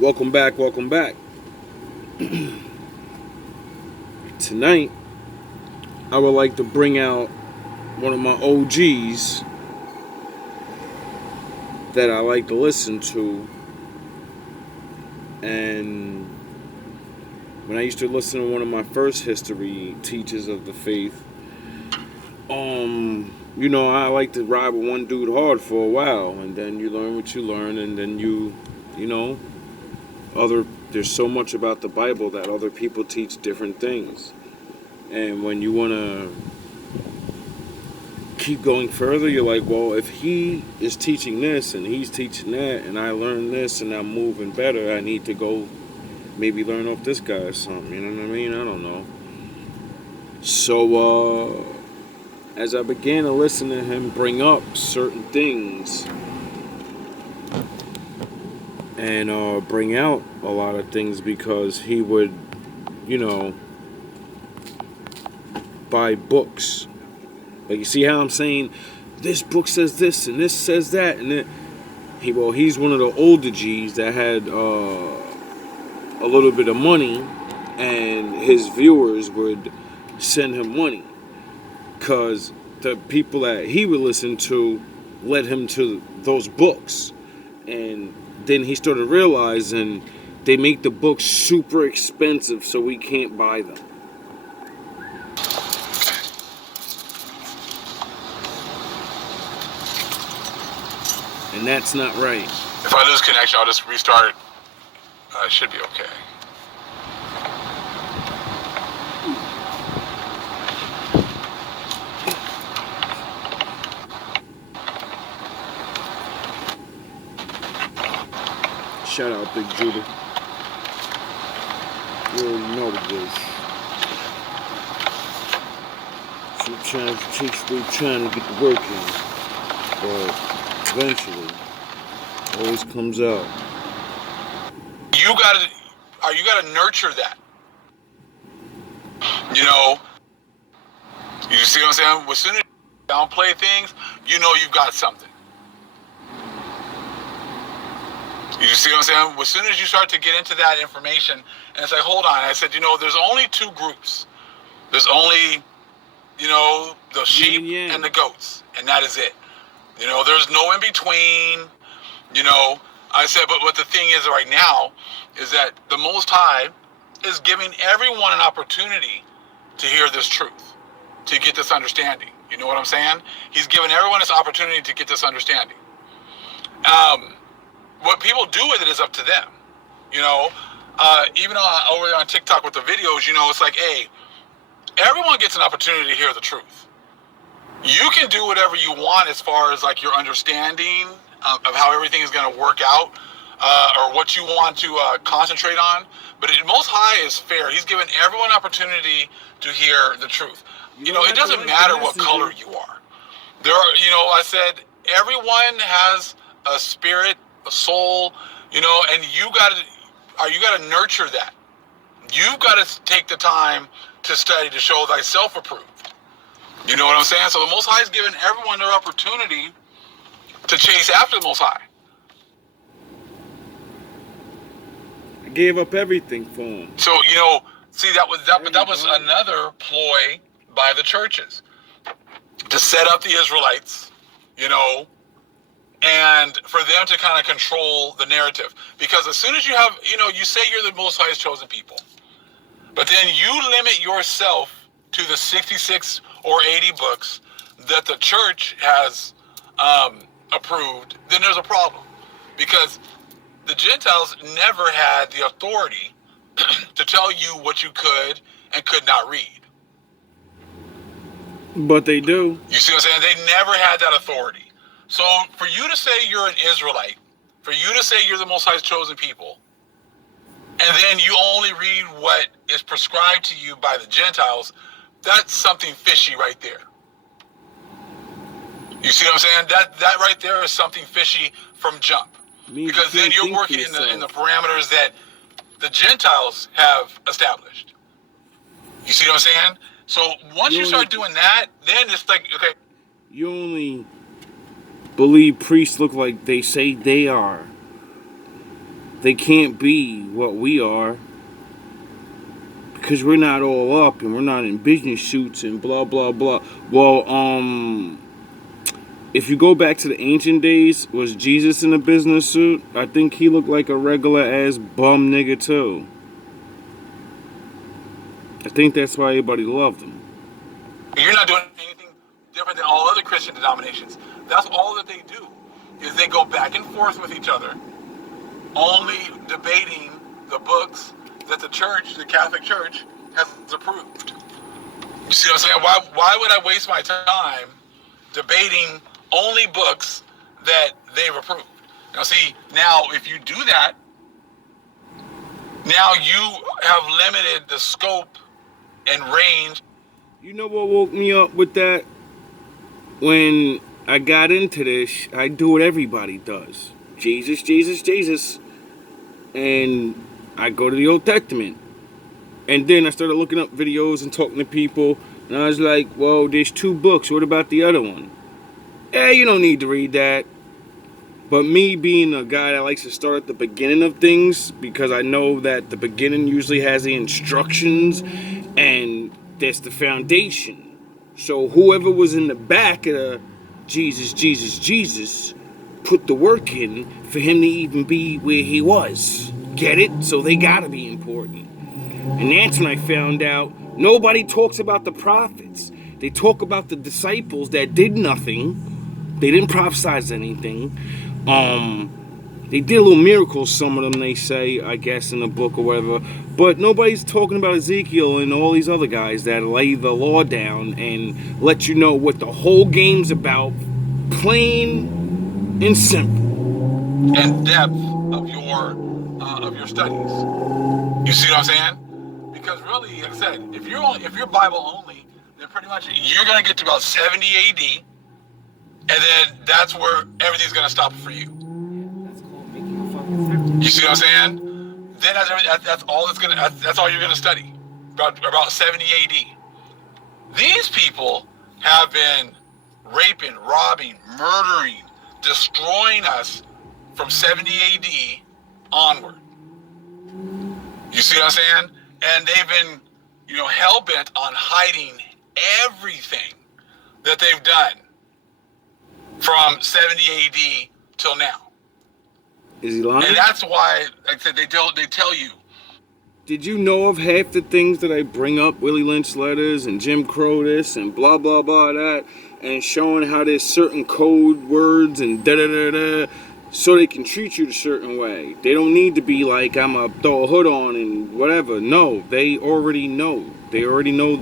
Welcome back, welcome back. Tonight, I would like to bring out one of my OGs that I like to listen to. And when I used to listen to one of my first history teachers of the faith, I like to ride with one dude hard for a while, and then you learn what you learn, and then you know, there's so much about the Bible that other people teach different things. And when you want to keep going further, you're like, well, if he is teaching this and he's teaching that and I learn this and I'm moving better, I need to go maybe learn off this guy or something. You know what I mean? I don't know. So, as I began to listen to him bring up certain things and bring out a lot of things, because he would, buy books. Like, you see how I'm saying this book says this and this says that, and then he's one of the older G's that had a little bit of money, and his viewers would send him money because the people that he would listen to led him to those books. And then he started realizing they make the books super expensive, so we can't buy them. And that's not right. If I lose connection, I'll just restart it. It should be okay. Shout out Big Judah. You already know what it is. Sometimes it takes a little time to get the work in, but eventually, it always comes out. You gotta nurture that. You see what I'm saying? As soon as you downplay things, you know you've got something. You see what I'm saying? As soon as you start to get into that information, and it's like, hold on. I said, there's only two groups. There's only, the sheep and the goats, and that is it. There's no in between. I said, but what the thing is right now is that the Most High is giving everyone an opportunity to hear this truth, to get this understanding. You know what I'm saying? He's giving everyone this opportunity to get this understanding. What people do with it is up to them. Even over on TikTok with the videos, it's like, hey, everyone gets an opportunity to hear the truth. You can do whatever you want as far as like your understanding of how everything is going to work out, or what you want to concentrate on. But the Most High is fair. He's given everyone opportunity to hear the truth. It doesn't matter what color you are. I said everyone has a spirit, a soul, and you got to nurture that. You've got to take the time to study to show thyself approved. You know what I'm saying? So the Most High has given everyone their opportunity to chase after the Most High. I gave up everything for him. So, see, that was another ploy by the churches to set up the Israelites, and for them to kind of control the narrative. Because as soon as you have, you say you're the Most High's chosen people, but then you limit yourself to the 66 or 80 books that the church has approved, then there's a problem. Because the Gentiles never had the authority to tell you what you could and could not read. But they do. You see what I'm saying? They never had that authority. So for you to say you're an Israelite, for you to say you're the Most High's chosen people, and then you only read what is prescribed to you by the Gentiles, that's something fishy right there. You see what I'm saying? That right there is something fishy from jump. Because then you're working in the parameters that the Gentiles have established. You see what I'm saying? So once you start doing that, then it's like, okay. You only believe priests look like they say they are. they can't be what we are because we're not all up and we're not in business suits and blah blah blah. Well, if you go back to the ancient days, was Jesus in a business suit? I think he looked like a regular ass bum nigga too. I think that's why everybody loved him. You're not doing anything different than all other Christian denominations. That's all that they do, is they go back and forth with each other, only debating the books that the church, the Catholic Church, has approved. You see what I'm saying? Why would I waste my time debating only books that they've approved? Now see, now if you do that, now you have limited the scope and range. You know what woke me up with that? When I got into this, I do what everybody does. Jesus, Jesus, Jesus. And I go to the Old Testament. And then I started looking up videos and talking to people. And I was like, well, there's 2 books. What about the other one? You don't need to read that. But me being a guy that likes to start at the beginning of things, because I know that the beginning usually has the instructions and that's the foundation. So whoever was in the back of the Jesus, Jesus, Jesus put the work in for him to even be where he was. Get it? So they gotta be important. And that's when I found out nobody talks about the prophets. They talk about the disciples that did nothing. They didn't prophesize anything. They did little miracles, some of them they say, I guess, in the book or whatever. But nobody's talking about Ezekiel and all these other guys that lay the law down and let you know what the whole game's about, plain and simple. And depth of your studies. You see what I'm saying? Because really, like I said, if you're Bible only, then pretty much you're gonna get to about 70 AD, and then that's where everything's gonna stop for you. You see what I'm saying? Then that's all that's all you're gonna study. About 70 AD. These people have been raping, robbing, murdering, destroying us from 70 AD onward. You see what I'm saying? And they've been, hell-bent on hiding everything that they've done from 70 AD till now. Is he lying? And that's why, like I said, they tell you. Did you know of half the things that I bring up, Willie Lynch letters and Jim Crow this and blah, blah, blah, that, and showing how there's certain code words and da-da-da-da, so they can treat you a certain way. They don't need to be like, I'm going to throw a hood on and whatever. No, they already know. They already know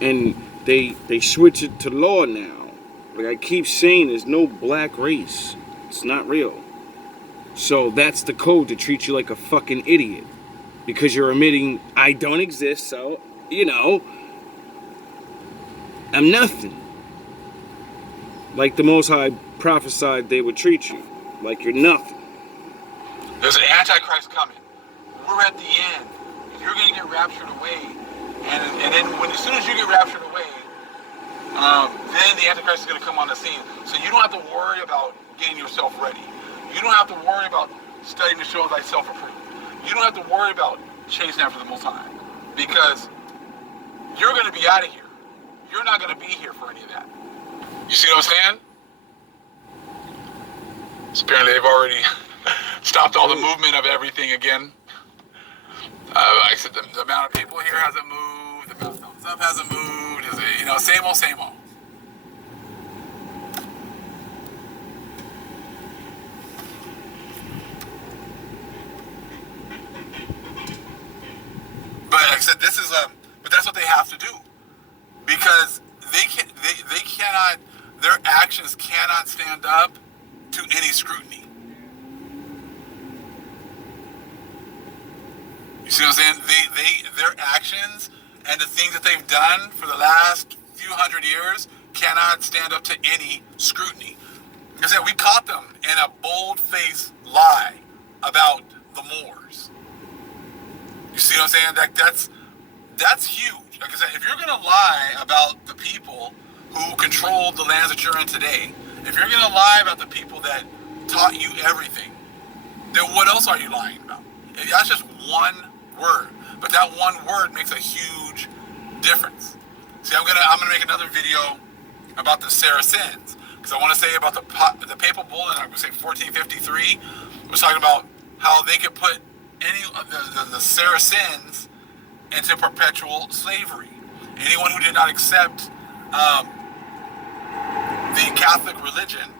and they switch it to law now. Like I keep saying, there's no black race. It's not real. So that's the code to treat you like a fucking idiot. Because you're admitting I don't exist, so, I'm nothing. Like the Most High prophesied they would treat you. Like you're nothing. There's an Antichrist coming. We're at the end. You're going to get raptured away. And then as soon as you get raptured away, then the Antichrist is going to come on the scene. So you don't have to worry about getting yourself ready. You don't have to worry about studying to show thyself approved. You don't have to worry about chasing after the Most High. Because you're going to be out of here. You're not going to be here for any of that. You see what I'm saying? So apparently they've already stopped all the movement of everything again. Like I said, the amount of people here hasn't moved. The amount of thumbs up hasn't moved. Same old, same old. But like I said, but that's what they have to do, because they cannot, their actions cannot stand up to any scrutiny. You see what I'm saying? Their actions and the things that they've done for the last few hundred years cannot stand up to any scrutiny. Like I said, we caught them in a bold-faced lie about the Moors. You see what I'm saying? That's huge. Like I said, if you're going to lie about the people who control the lands that you're in today, if you're going to lie about the people that taught you everything, then what else are you lying about? And that's just one word, but that one word makes a huge difference. See, I'm gonna make another video about the Saracens, because I want to say about the papal bull in, I'm gonna say 1453. Was talking about how they could put any of the Saracens into perpetual slavery. Anyone who did not accept the Catholic religion.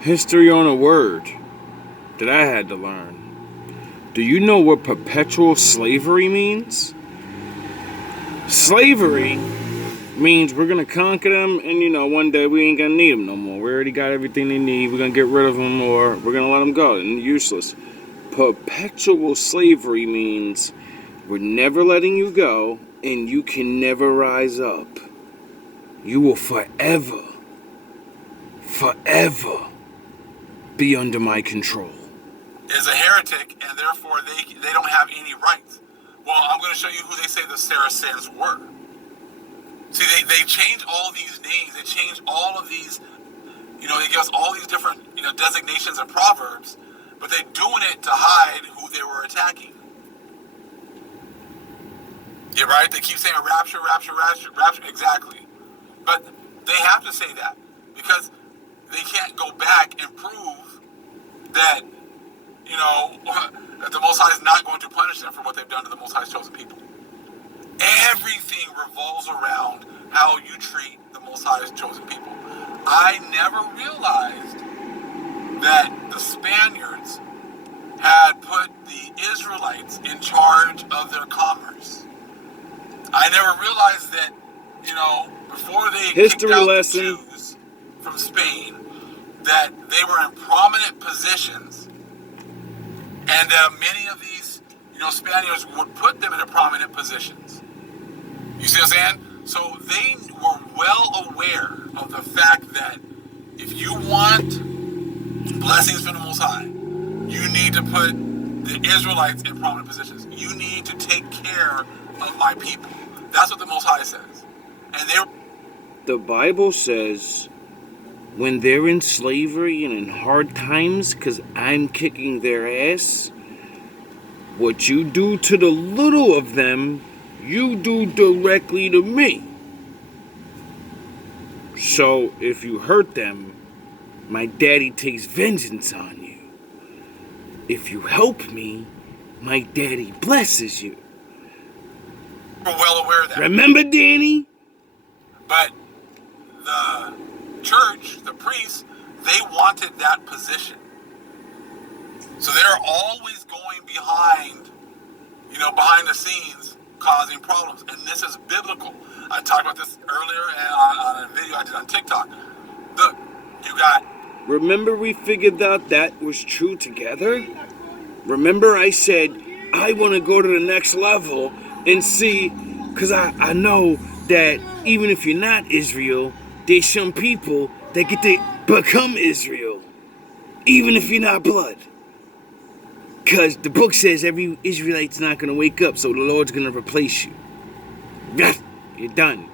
History on a word that I had to learn. Do you know what perpetual slavery means? Slavery means we're going to conquer them, and one day we ain't going to need them no more. We already got everything they need. We're going to get rid of them, or we're going to let them go. And useless. Perpetual slavery means we're never letting you go, and you can never rise up. You will forever be under my control. Is a heretic, and therefore they don't have any rights. Well, I'm going to show you who they say the Saracens were. See, they change all these names. They change all of these, they give us all these different, designations and proverbs, but they're doing it to hide who they were attacking. Yeah, right? They keep saying rapture. Exactly. But they have to say that because they can't go back and prove that, that the Most High is not going to punish them for what they've done to the Most High's chosen people. Everything revolves around how you treat the Most High's chosen people. I never realized that the Spaniards had put the Israelites in charge of their commerce. I never realized that, before they kicked out the Jews from Spain, that they were in prominent positions, and many of these, Spaniards would put them in prominent positions. You see what I'm saying? So they were well aware of the fact that if you want blessings from the Most High, you need to put the Israelites in prominent positions. You need to take care of my people. That's what the Most High says. And the Bible says when they're in slavery and in hard times, because I'm kicking their ass, what you do to the little of them, you do directly to me. So if you hurt them, my daddy takes vengeance on you. If you help me, my daddy blesses you. we're well aware of that. Remember, Danny? But the church, the priests, they wanted that position. So they're always going behind, behind the scenes, causing problems. And this is biblical. I talked about this earlier on a video I did on TikTok. Look, you got... Remember we figured out that was true together? Remember I said, I want to go to the next level and see, because I know that even if you're not Israel, there's some people that get to become Israel, even if you're not blood. Because the book says every Israelite's not going to wake up, so the Lord's going to replace you. You're done.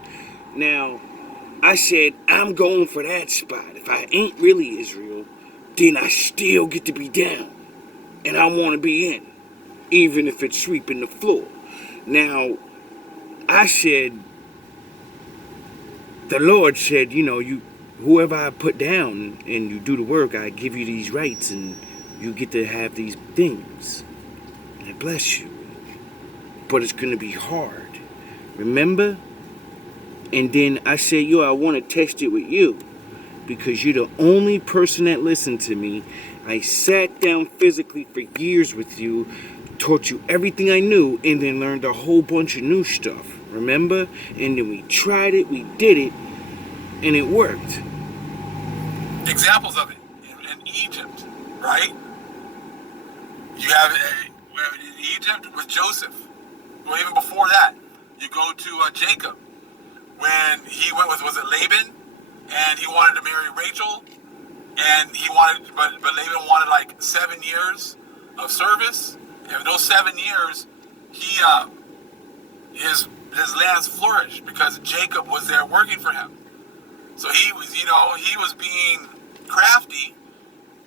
Now, I said, I'm going for that spot. If I ain't really Israel, then I still get to be down. And I want to be in, even if it's sweeping the floor. Now, I said, the Lord said, whoever I put down and you do the work, I give you these rights and you get to have these things. And I bless you. But it's going to be hard. Remember? And then I said, I want to test it with you. Because you're the only person that listened to me. I sat down physically for years with you, taught you everything I knew, and then learned a whole bunch of new stuff. Remember? And then we tried it, we did it, and it worked. Examples of it in Egypt, right? You have in Egypt with Joseph. Well, even before that, you go to Jacob when he went with, was it Laban? And he wanted to marry Rachel, and he wanted, but Laban wanted like 7 years of service. And in those 7 years, his lands flourished because Jacob was there working for him. So he was, he was being crafty,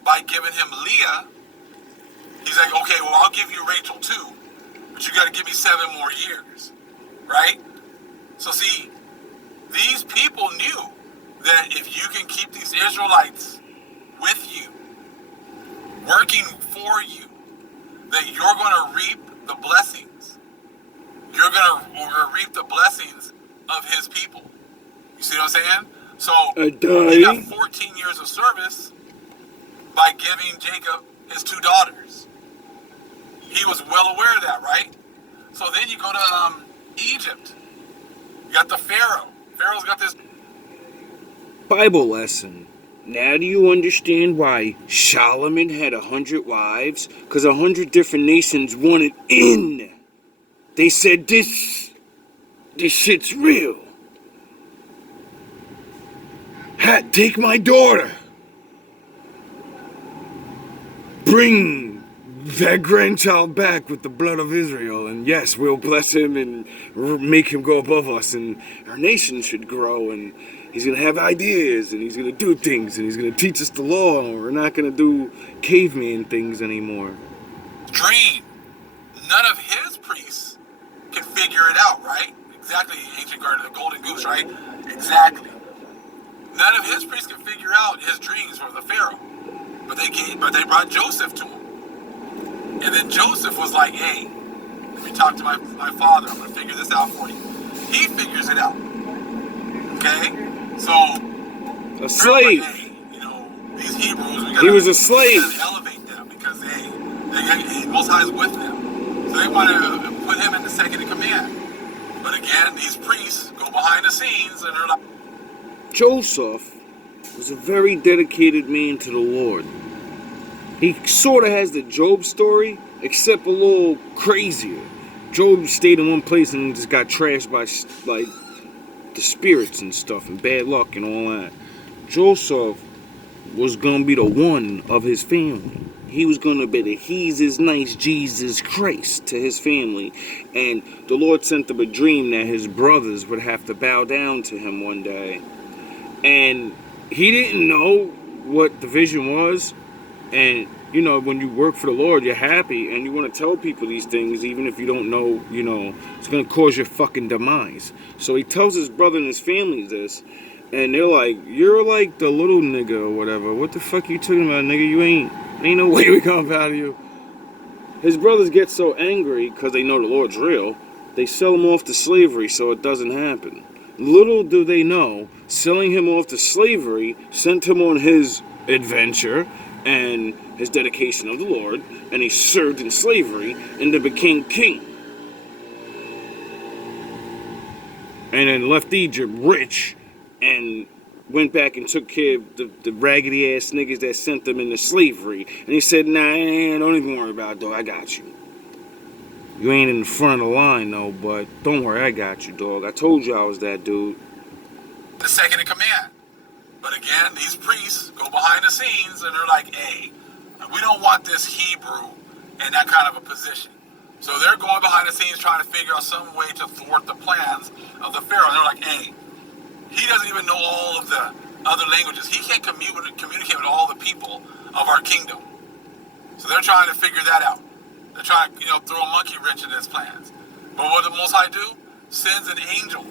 by giving him Leah. He's like, okay, well, I'll give you Rachel too, but you got to give me 7 more years, right? So see, these people knew that if you can keep these Israelites with you, working for you, that you're going to reap the blessings. You're going to reap the blessings of his people. You see what I'm saying? So he got 14 years of service by giving Jacob his 2 daughters. He was well aware of that, right? So then you go to Egypt. You got the Pharaoh. Pharaoh's got this Bible lesson. Now do you understand why Solomon had 100 wives? Because 100 different nations wanted in. They said, this shit's real. Take my daughter. Bring that grandchild back with the blood of Israel. And yes, we'll bless him and make him go above us. And our nation should grow. And he's going to have ideas. And he's going to do things. And he's going to teach us the law. And we're not going to do caveman things anymore. Dream. None of his priests can figure it out, right? Exactly, ancient garden, the golden goose, right? Exactly. None of his priests can figure out his dreams for the Pharaoh. But they brought Joseph to him. And then Joseph was like, hey, let me talk to my father. I'm going to figure this out for you. He figures it out. Okay? So, a slave. Like, hey, you know, these Hebrews, he was a slave. We gotta elevate them because Most High is with them. So they want to put him in the second in command. But again, these priests go behind the scenes and they're like, Joseph was a very dedicated man to the Lord. He sort of has the Job story, except a little crazier. Job stayed in one place and just got trashed by like the spirits and stuff and bad luck and all that. Joseph was going to be the one of his family. He was going to be the he's his nice Jesus Christ to his family. And the Lord sent him a dream that his brothers would have to bow down to him one day. And he didn't know what the vision was. And, you know, when you work for the Lord, you're happy. And you want to tell people these things, even if you don't know, you know, it's going to cause your fucking demise. So he tells his brother and his family this. And they're like, you're like the little nigga or whatever. What the fuck you talking about, nigga? You ain't no way we come out of you. His brothers get so angry because they know the Lord's real. They sell him off to slavery so it doesn't happen. Little do they know, selling him off to slavery sent him on his adventure and his dedication of the Lord, and he served in slavery and then became king. And then left Egypt rich and went back and took care of the raggedy ass niggas that sent them into slavery. And he said, nah, don't even worry about it, dog. I got you. You ain't in the front of the line, though, but don't worry, I got you, dog. I told you I was that dude. The second in command. But again, these priests go behind the scenes and they're like, hey, we don't want this Hebrew in that kind of a position. So they're going behind the scenes trying to figure out some way to thwart the plans of the Pharaoh. And they're like, hey, he doesn't even know all of the other languages. He can't communicate with all the people of our kingdom. So they're trying to figure that out. They're trying to, throw a monkey wrench in his plans. But what the Most High do? Sends an angel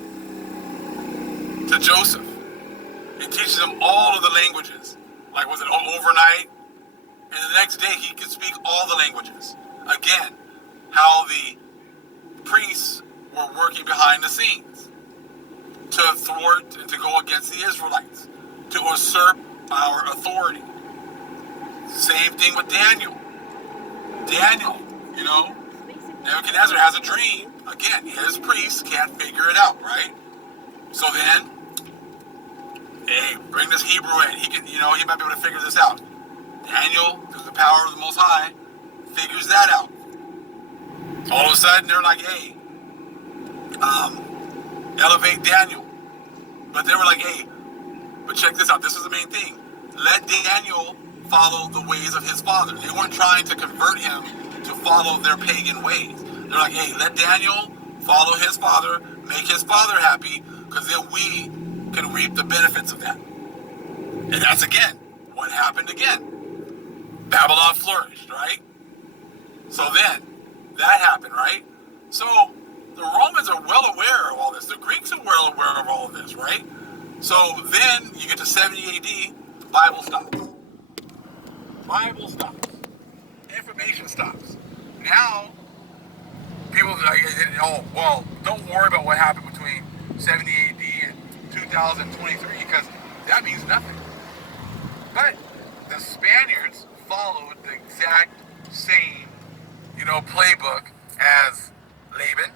to Joseph. It teaches him all of the languages. Like, was it overnight? And the next day, he could speak all the languages. Again, how the priests were working behind the scenes to thwart and to go against the Israelites, to usurp our authority. Same thing with Daniel. Daniel, Nebuchadnezzar has a dream. Again, his priests can't figure it out, right? So then, hey, bring this Hebrew in. He can, he might be able to figure this out. Daniel, through the power of the Most High, figures that out. All of a sudden, they're like, hey, elevate Daniel. But they were like, hey, but check this out. This is the main thing. Let Daniel follow the ways of his father. They weren't trying to convert him to follow their pagan ways. They're like, hey, let Daniel follow his father, make his father happy, because then we can reap the benefits of that. And that's, again, what happened again. Babylon flourished, right? So then, that happened, right? So the Romans are well aware of all this. The Greeks are well aware of all of this, right? So then you get to 70 AD, the Bible stops. Bible stops. Information stops. Now, people are like, oh, well, don't worry about what happened between 70 AD and 2023 because that means nothing. But the Spaniards followed the exact same, playbook as Laban,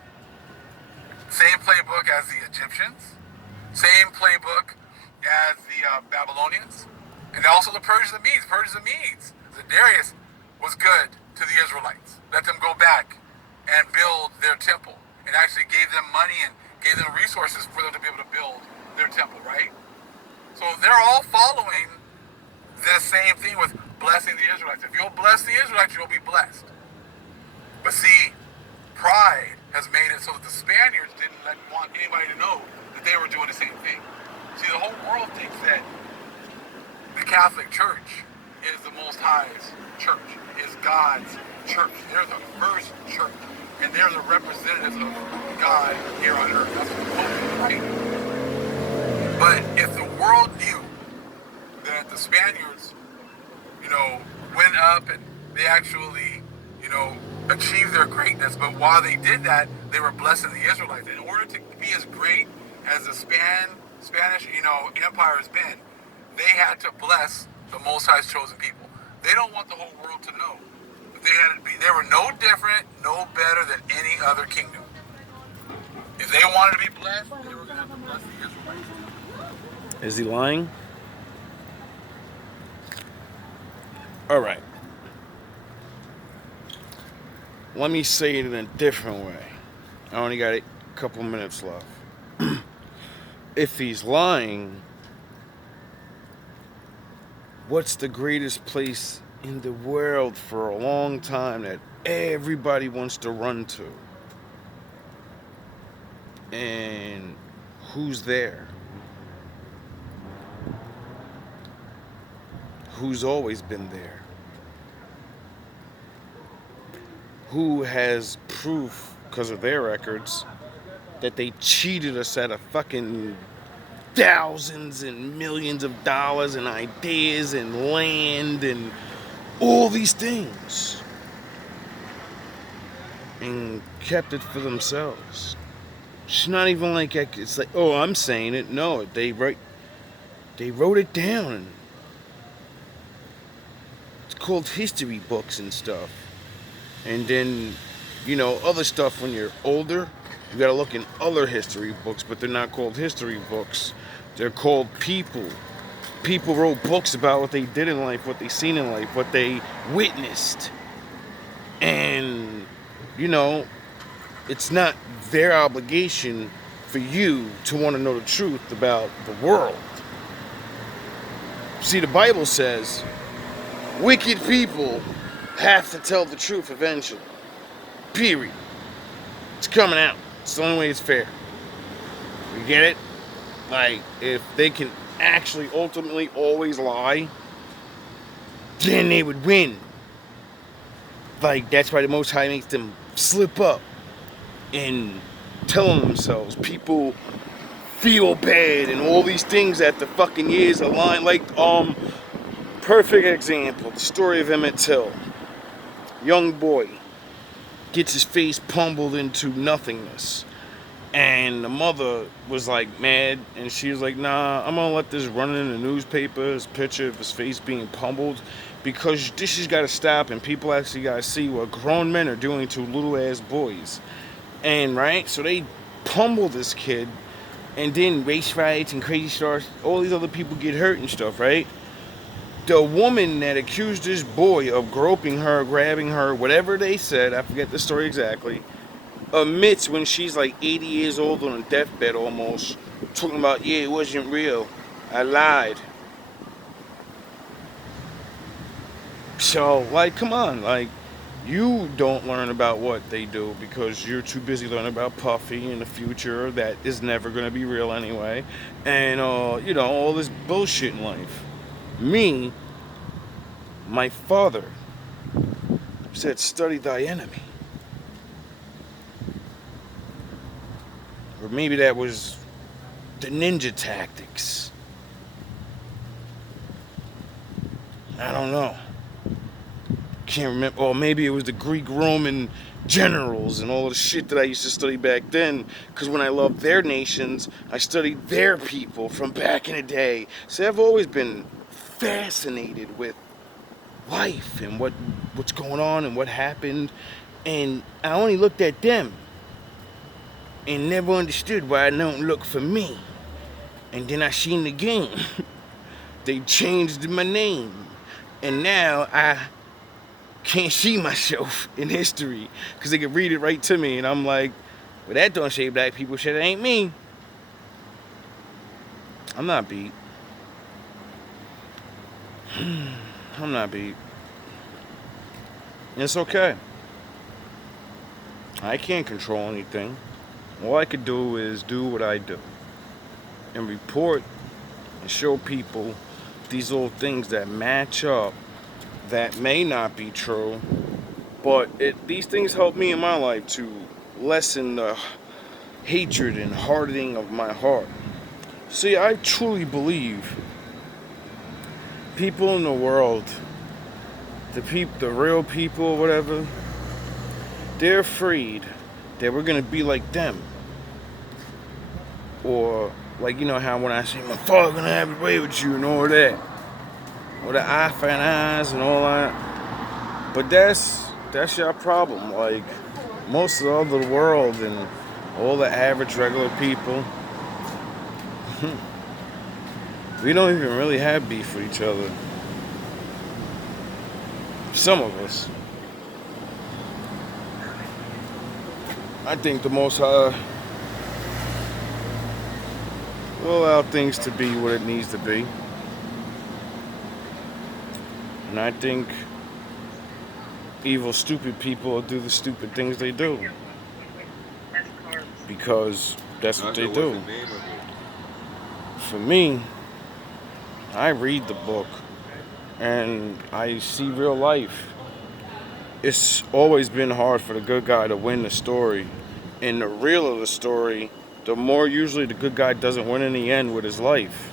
same playbook as the Egyptians, same playbook as the Babylonians, and also the Persians and Medes. The Darius was good to the Israelites. Let them go back and build their temple, and actually gave them money and gave them resources for them to be able to build their temple, right? So they're all following the same thing with blessing the Israelites. If you'll bless the Israelites, you'll be blessed. But see, pride has made it so that the Spaniards didn't want anybody to know that they were doing the same thing. See, the whole world thinks that the Catholic Church is the Most High's church, is God's church. They're the first church, and they're the representatives of God here on earth. That's what we're right? But if the world knew that the Spaniards, went up and they actually, achieved their greatness, but while they did that, they were blessing the Israelites. In order to be as great as the Spanish, empire has been, they had to bless the Most High's chosen people. They don't want the whole world to know. They were no different, no better than any other kingdom. If they wanted to be blessed, they were going to have to bless the Israelites. Is he lying? All right. Let me say it in a different way. I only got a couple minutes left. If he's lying, what's the greatest place in the world for a long time that everybody wants to run to? And who's there? Who's always been there? Who has proof, because of their records, that they cheated us out of fucking thousands and millions of dollars and ideas and land and all these things, and kept it for themselves? It's not even like it's like, oh, I'm saying it. No, they wrote it down. It's called history books and stuff. And then, other stuff when you're older, you gotta look in other history books, but they're not called history books. They're called people. People wrote books about what they did in life, what they seen in life, what they witnessed. And, it's not their obligation for you to want to know the truth about the world. See, the Bible says, wicked people have to tell the truth eventually. Period. It's coming out. It's the only way it's fair. You get it? Like, if they can actually ultimately always lie, then they would win. Like, that's why the Most High makes them slip up and telling themselves people feel bad and all these things that the fucking years align. Like, perfect example, the story of Emmett Till. Young boy gets his face pummeled into nothingness, and the mother was like mad, and she was like, nah, I'm gonna let this run in the newspaper, his picture of his face being pummeled, because this has got to stop, and people actually got to see what grown men are doing to little ass boys. And right, so they pummel this kid, and then race riots and crazy stars, all these other people get hurt and stuff, right? The woman that accused this boy of groping her, grabbing her, whatever they said, I forget the story exactly, admits when she's like 80 years old on a deathbed almost, talking about, yeah, it wasn't real, I lied. So, like, come on, like, you don't learn about what they do because you're too busy learning about Puffy in the future that is never going to be real anyway, and, all this bullshit in life. Me, My father said, study thy enemy. Or maybe that was the ninja tactics. I don't know. Can't remember. Or maybe it was the Greek Roman generals and all the shit that I used to study back then. Because when I loved their nations, I studied their people from back in the day. So I've always been fascinated with life and what's going on and what happened. And I only looked at them and never understood why I don't look for me. And then I seen the game. They changed my name. And now I can't see myself in history because they can read it right to me. And I'm like, well, that don't say black people shit. It ain't me. I'm not beat. I'm not beat. It's okay. I can't control anything. All I could do is do what I do and report and show people these little things that match up that may not be true, but these things help me in my life to lessen the hatred and hardening of my heart. See, I truly believe people in the world, the real people, whatever, they're afraid that we're gonna be like them. Or like, you know how when I say my father gonna have his way with you and all that, or the eye for an eyes and all that. But that's your problem. Like most of the other world and all the average regular people, we don't even really have beef with each other. Some of us. I think the Most High will allow things to be what it needs to be. And I think evil, stupid people do the stupid things they do. Because that's what they do. For me, I read the book and I see real life. It's always been hard for the good guy to win the story. And the realer the story, the more usually the good guy doesn't win in the end with his life.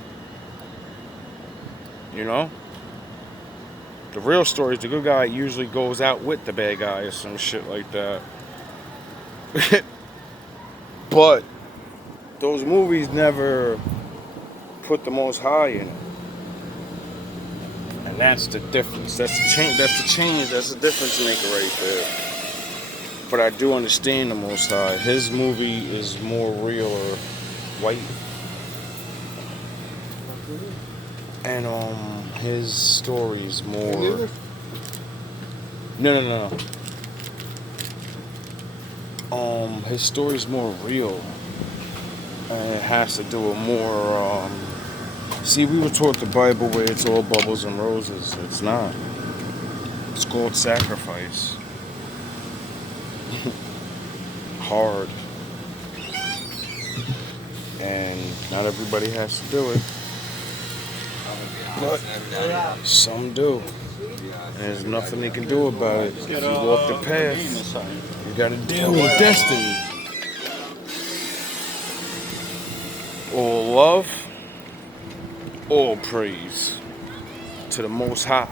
You know? The real story is the good guy usually goes out with the bad guy or some shit like that. But those movies never put the Most High in it. And that's the difference. That's the change. That's the difference maker right there. But I do understand the Most High. His movie is more real or white. And his story is more. No. His story is more real. And it has to do with more. See, we were taught the Bible where it's all bubbles and roses. It's not. It's called sacrifice. Hard. And not everybody has to do it. But some do. And there's nothing they can do about it. If you walk the path, you gotta deal with destiny. All love, all praise to the Most High.